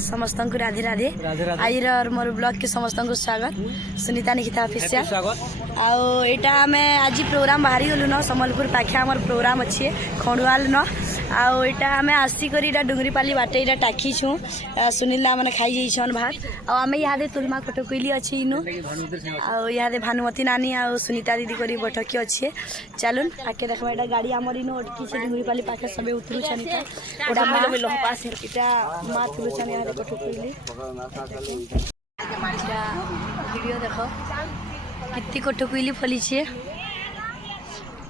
समस्त को राधे राधे आज मोर ब्लॉग के समस्त को स्वागत सुनीता निकिता ऑफिशियल आटा आम आज प्रोग्राम बाहरी गलु न सम्बलपुर पाखे आम प्रोग्राम अच्छे खंडुआल न आटा आम आसिक डुंगरीपाली बाटे इटा टाकीछू सुनीला मैंने खाई जाइछन भात आम इहादे तुलमा कटकुली अच्छे इनु आदे भानुमती नानी आ सुनीता दीदी करी बैठकी अच्छे चलुन आके देखा यहाँ गाड़ी आमर इनु अटकी डुंगरीपाली पाखे सब उतरुछन माँ तुलुछन यहाँ कटकुली वीडियो देख कितनी कटकुली फलीछे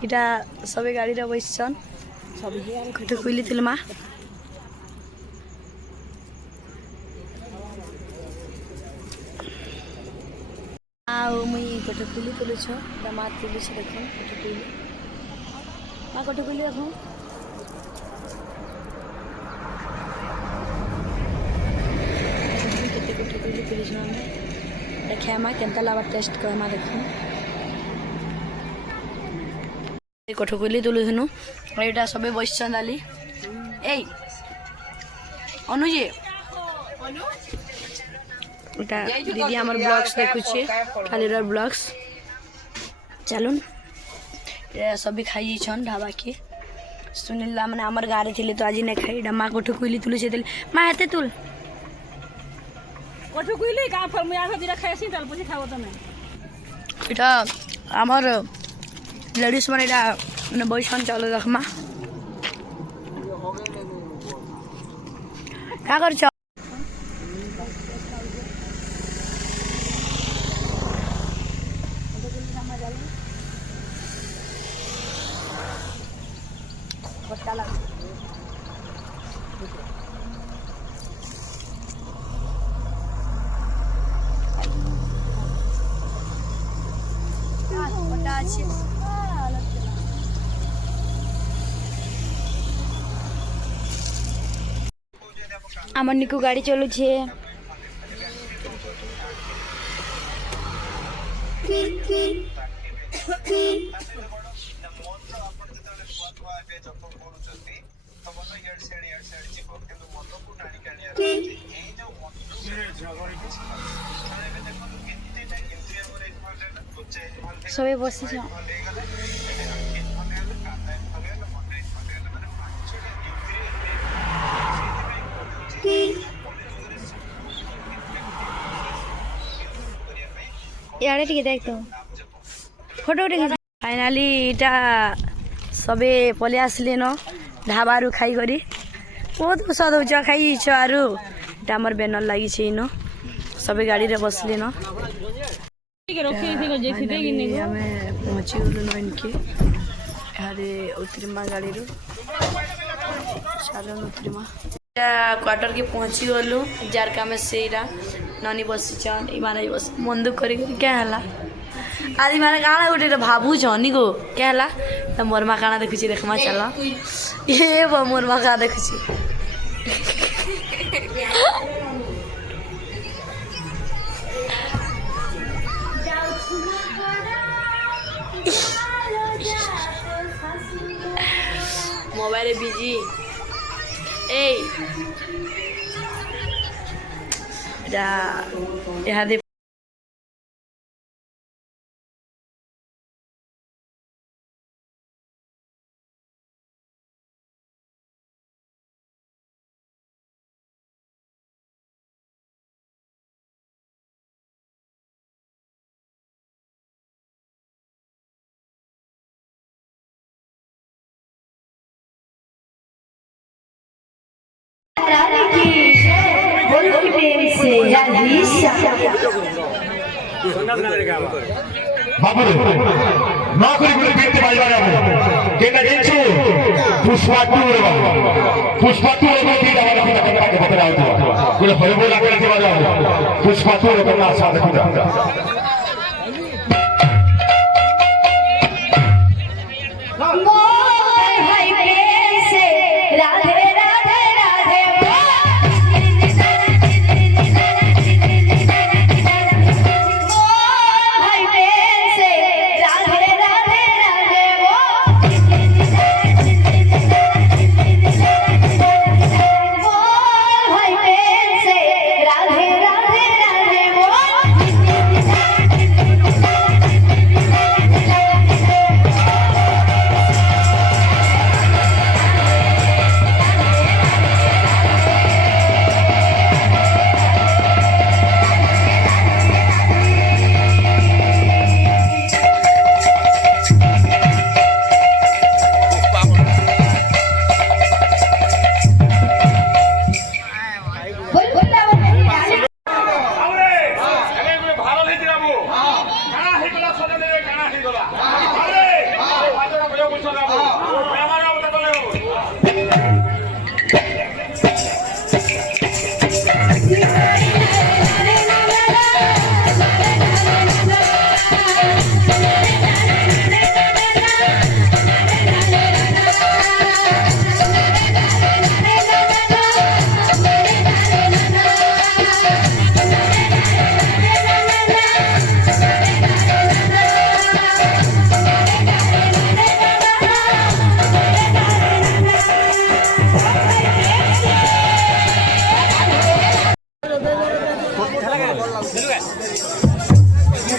इटा सबे गाड़ी रे बैसन कटकुली तुलमा मुई कटकुली तुलुछ माँ तुलुछ देख कटकुली माँ कटकुली देख कटकुली तुलुछ देखे माँ केनता लावा टेस्ट कर माँ देख कटकुली तुलुनु यहाँ सब बैसन डाली ए अनुजी दीदी हमार ब्लॉग्स देखुचे खाली ब्लॉग्स चलुन सब खाई छन ढाबा के सुनीला मैंने आमर गाड़ी थी तो आज नहीं खाई माँ कटकुली तुलुचे माँ हेते तुल कटकुली का फल मुया दिरा खाइसी ताल पुछि खाओ तमे इटा आमर लेडीज माने इटा माने बैसन चलो रखमा का करछ आमर निकू गाड़ी चलू छे सबे बसी छ यारे टिके देख तो फोटो उठे फाइनाली इटा सबे पले आसले न ढाबारू खाई करी बहुत पसंद हो खाई आरु इटा हमर बैनर लगी छे इनो सबे गाड़ी रे बसले न हमें पहुंची गलु न इनके यारे उतरीमा गाड़ी रू चलो उतरीमा क्वार्टर के पहुंची गलु जारका में सेरा नानी बसी छन इमाने बस मन दुख करी क्या हला आदि माने काना गोटे भाबू छनी गो क्या हला त मोरमा काना देखुची देखमा चल ए ब मोरमा का देखुची मोबाइल बिजी ए यहाँ दे बाबू नौकरी गुली बीते बाजार में केना जिंचू पुष्पा टूर को दी दावा के बता रहा गुल भले बोला के बाजार पुष्पा टूर को ना साथ खुदा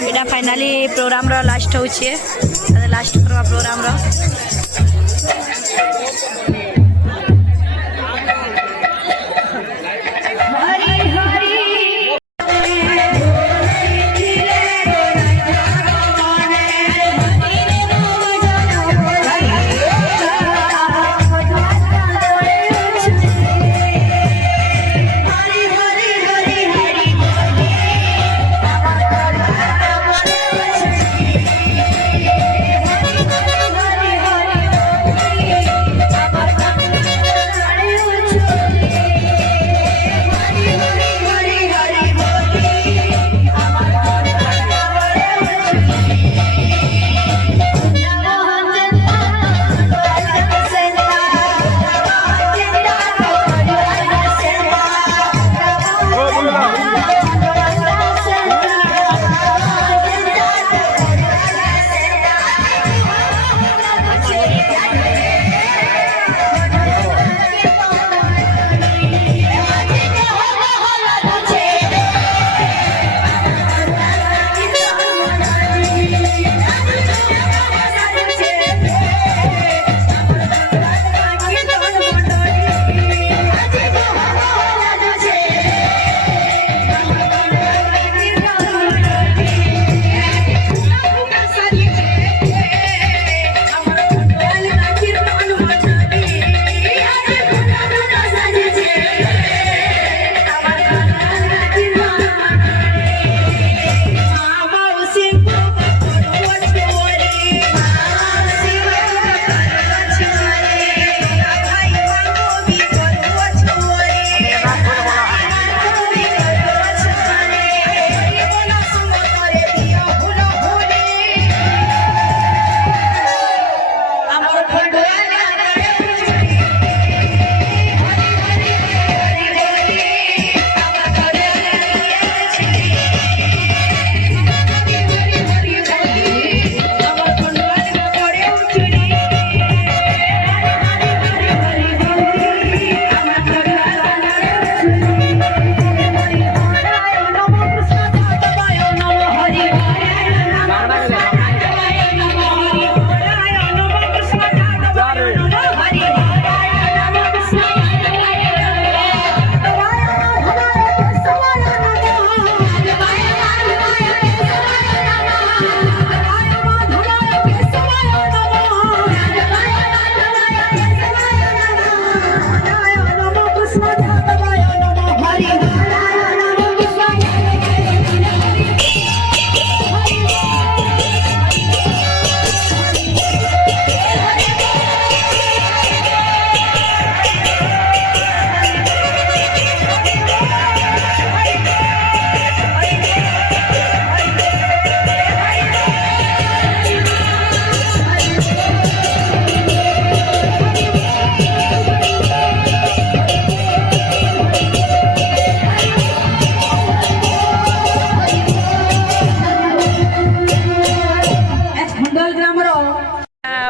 एटा फाइनाली प्रोग्राम रो लास्ट होछे लास्ट करवा प्रोग्राम रो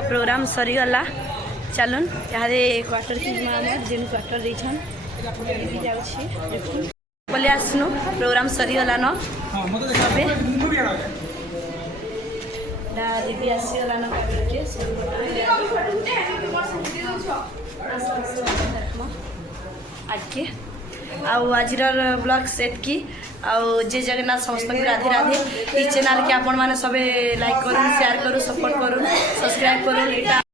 प्रोग्राम सरीगला चलन यहाँ क्वार्टर की जेन क्वार्टर देछन बोले आसनु प्रोग्राम सरीगला न दीदी आसीगला न आज के आज ब्लॉग सेट की जय जगन्नाथ समस्त राधे राधे ई चैनल के आपण माने सबे लाइक करू शेयर करू सपोर्ट करू सब्सक्राइब करू।